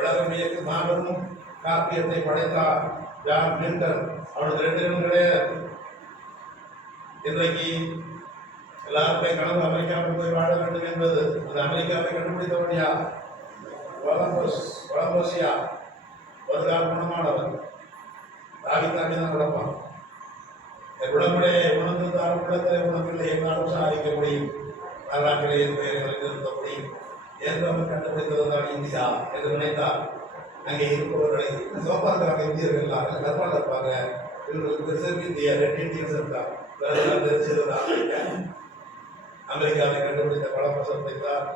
உலகம் இயக்கு மாபெரும் காப்பியத்தை படைத்தார். ஜான் மில்டன் அவனது ரெண்டு பேரும் கிடையாது இன்றைக்கு எல்லாருமே கனவு அமெரிக்காவுக்கு போய் வாழ வேண்டும் என்பது. அந்த அமெரிக்காவை கண்டுபிடித்தவன் யார் கொலம்பஸ் கொலம்பஸியா? ஒரு கால குணமானவர் தாவி தாண்டி தான் கிடப்பான். என் உடம்புடைய உணர்ந்திருந்தால் உள்ளத்திலே உணர்வில்லை என்னாலும் சாதிக்க முடியும். வரலாற்றிலே என் பெயர்களை நிறுத்த முடியும் என்று கண்டுபிடித்ததுதான் இந்தியா என்று நினைத்தார் அங்கே இருப்பவர்களை சோப்பாக்கிறாங்க இந்தியர்கள் எல்லாம் கர்ப்பால் இருப்பாங்க. இவர்களுக்கு ரிசர்வ் இந்தியா ரெட் இந்தியன்ஸ் இருந்தார் வேறு அமெரிக்காவை கண்டுபிடித்த பழப்பசத்தை தான்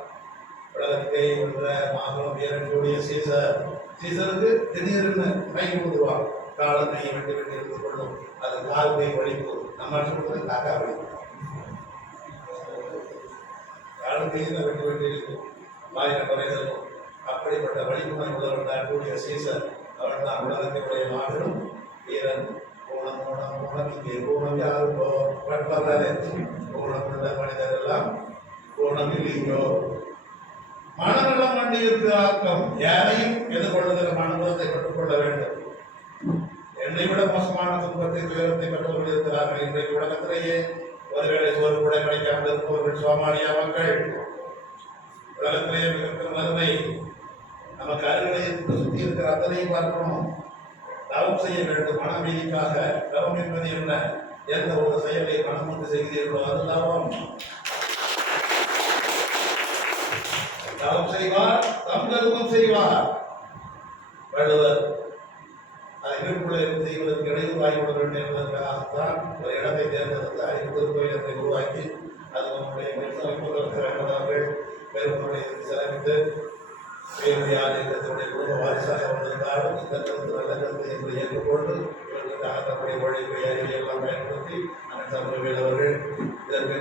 உலகத்தை வென்ற மாதம் வீரன் கூடிய சீசர். சீசருக்கு திடீர்னு கை ஊதுவார் காலம் கை வெட்டி வெட்டி இருந்து கொள்ளும். அது கால் கை வலிப்பு நம்ம சொல்றது காக்கா வலிப்பு காலம் கையில் வெட்டி வெட்டி இருக்கும் வாயில குறைதலும் அப்படிப்பட்ட வலிப்புடன் முதல்வர் கூடிய சீசர். அவன் தான் உலகத்தினுடைய மாபெரும் வீரன். ஊனம் ஊனம் ஊனம் இங்கே ஊனம் யாரும் பண்பாரு ஊனம் உள்ள மனிதர் எல்லாம் ஊனம் இல்லையோ மனநலம் வண்டியிற்கு ஆக்கம் யாரையும் எதிர்கொள்ளுகிற மனநலத்தை பெற்றுக்கொள்ள வேண்டும். என்னை விட மோசமான துன்பத்தை துயரத்தை பெற்றவர்கள் இருக்கிறார்கள். இன்றைக்கு உலகத்திலேயே ஒருவேளை சோறு கூட கிடைக்காமல் இருப்பவர்கள் சோமாலியா மக்கள். உலகத்திலே மிகப்பெரும் பெரும் நமக்கு அருகிலே இருந்து சுற்றி இருக்கிற அத்தனையும் பார்க்கணும். தவம் செய்ய வேண்டும். மனமீதிக்காக தவம் என்பது என்ன? எந்த ஒரு செயலை மனம் கொண்டு செய்கிறீர்களோ அது தவம். தவம் செய்வார் தம் கருமம் செய்வார். வள்ளுவர் அதை வீட்டுக்குள்ளே இருந்து செய்வதற்கு இடையூறு ஆகிவிட வேண்டும் என்பதற்காகத்தான் ஒரு இடத்தை தேர்ந்தெடுத்து ஐம்பது கோயிலத்தை உருவாக்கி அது நம்முடைய அமைப்புகளுக்கு வேண்டவர்கள் பெருமனுடைய செலவிட்டு பேருடைய ஆலயத்தினுடைய குடும்ப வாரிசாக வந்திருந்தாலும் இந்த கருத்து நல்ல கருத்து என்று ஏற்றுக்கொண்டு இவர்களுக்காக தம்முடைய உழைப்பை அறிவை எல்லாம் பயன்படுத்தி அந்த தமிழ் அவர்கள் இதற்கு